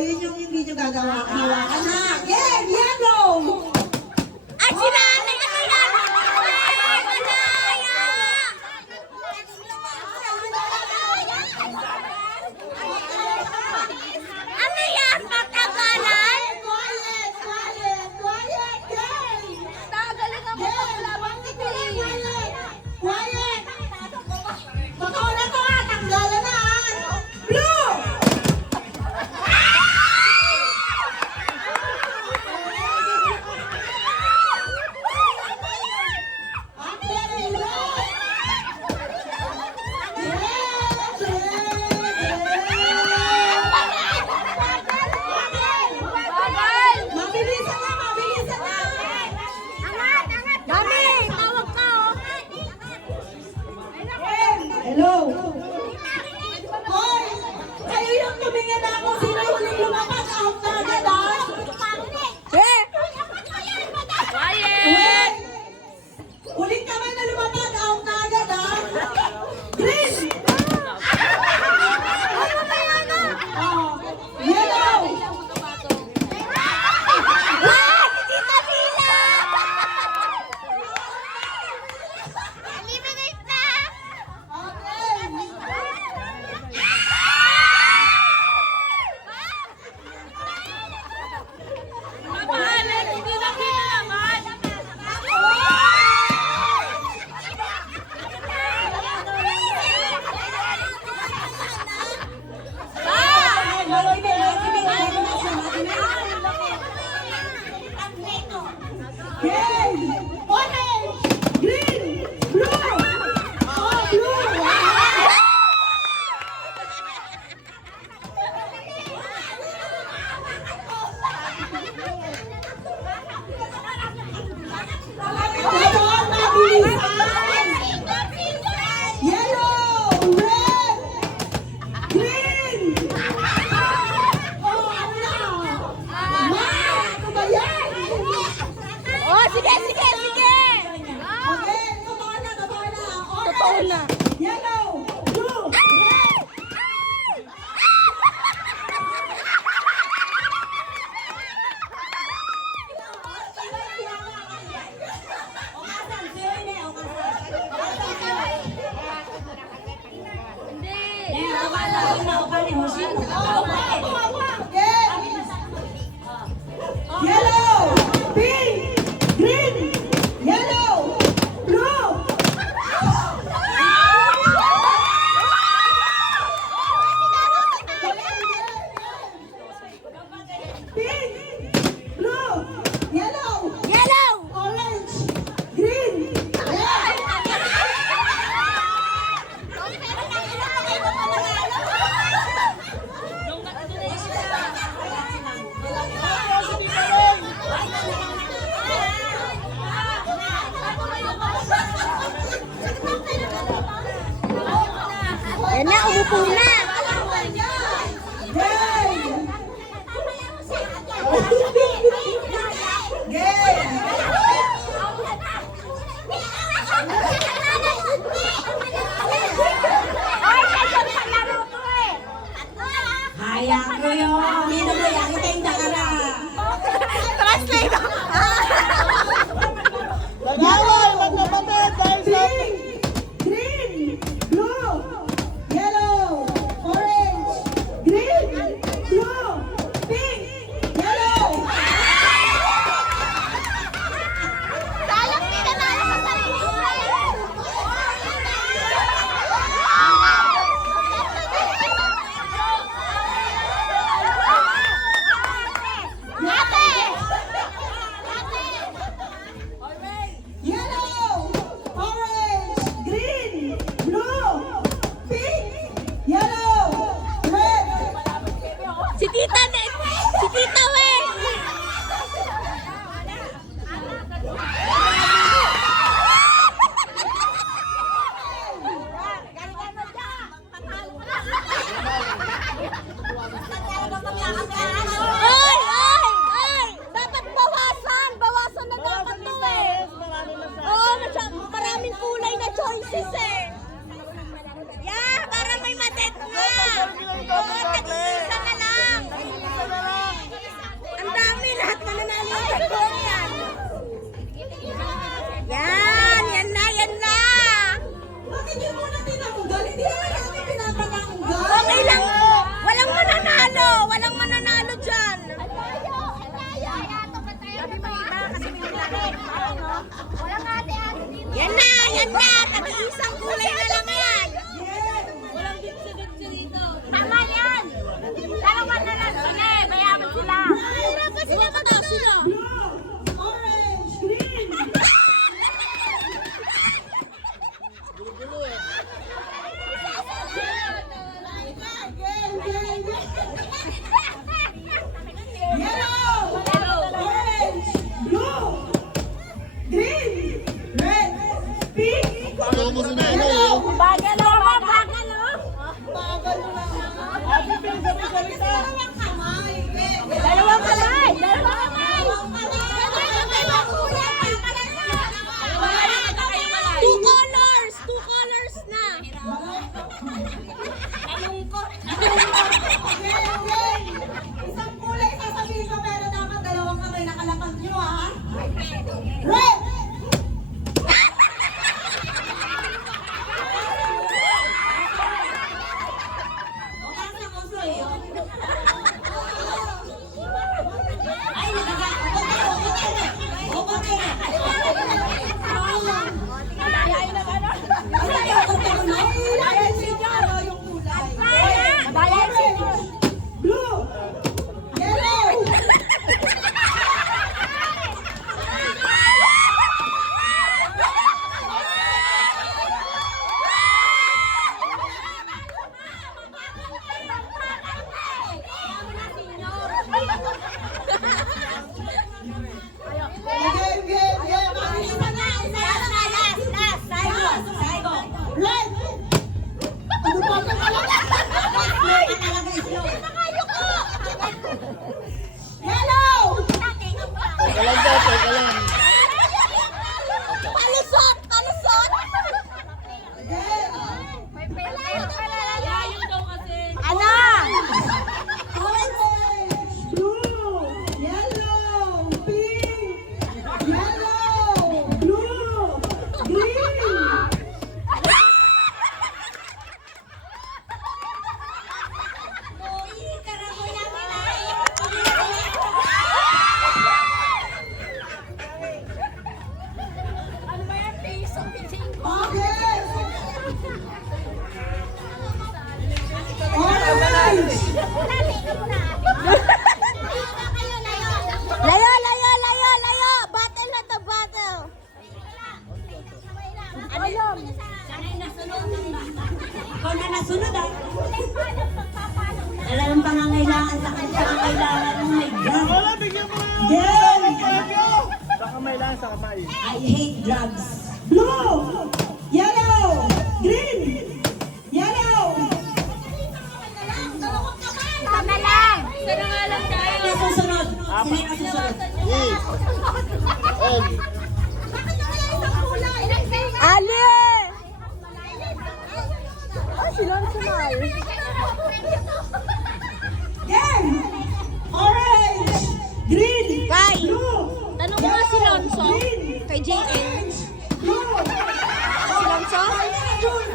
yun yung hindi nyo gagawa. Hawakan na. Game, yellow! Ay, sinanay ka sinanay! Ano yan? Matagalan? Quiet, quiet, quiet, game! Tagaling ang mga kalaban ni Quiet! Quiet! Totoo na to ha! Tanggalan na ha! Blue! Mabilisan na! Mabilisan na! Mami, tawag ka oh. Hello! Hoy! Kayo yung tumingin na kung sino huling lumabas out na agad ha? Eh! Wait! Huling kamay na lumabas out na agad ha? Green! Oh, yellow! Ah! Si Tita Mila! Eliminate na! Mapahalan, hindi na kinalaman! Game! Orange! Green! Blue! Oh, blue! Ganon, mabilisan! Yellow! Red! Green! Oh, ano na? Ma! Ano ba yan? Oh, sige, sige, sige! Okay, totoo na, totoo na. Totoo Orange! na. Yellow! Blue! Red! Yellow, pink, green, yellow, blue. Pink, blue, yellow, Yellow! orange, green, red. Yan na, umupo na! Game! Game! Hayaan ko yun. Hindi mo yan. Itayin ka na. Translate! Bawal! Magkapatid! Pink! Green! Blue! Yellow! Isang kulay na lang yan. Walang ditsi-ditsi dito. Tama yan. Dalawa na lang sila eh. Mayaman sila. Wala pa sila magkasila. Orange, green. Yellow, orange, blue, green, red, pink. Gusto mo si nanay eh. Bagal o, bagal o. Bagal mo lang naman. Dalawang kamay. Dalawang kamay. Dalawang kamay. Two colors. Two colors na. Isang kulay sasabihin ko pero dapat dalawang kamay nakalapag nyo ha. Red! Blue! Yellow! Red! Ano ba ito talaga? Yellow! Teka lang daw, teka lang. Palusot! Palusot! Layo daw kasi. Ano? Orange, blue, yellow, pink, yellow, blue, green. Okay. Orange. Layo, layo, layo, layo! Battle na to, battle! Alam! Ikaw na nasunod ah. Alam ang pangangailangan sa pangangailangan. Oh my God. Wala, bigyan mo na. Game! Sa kamay lang, sa kamay. I hate drugs. Blue, yellow, green, yellow. Tama lang! Sana nga lang tayo. Sino susunod? Sino yung susunod? Ali! Ah, si Lon Sunay. Game! Orange, green, Kay, blue, tanong mo nga si Lonso green, kay JL. blue. Si Lonso? June,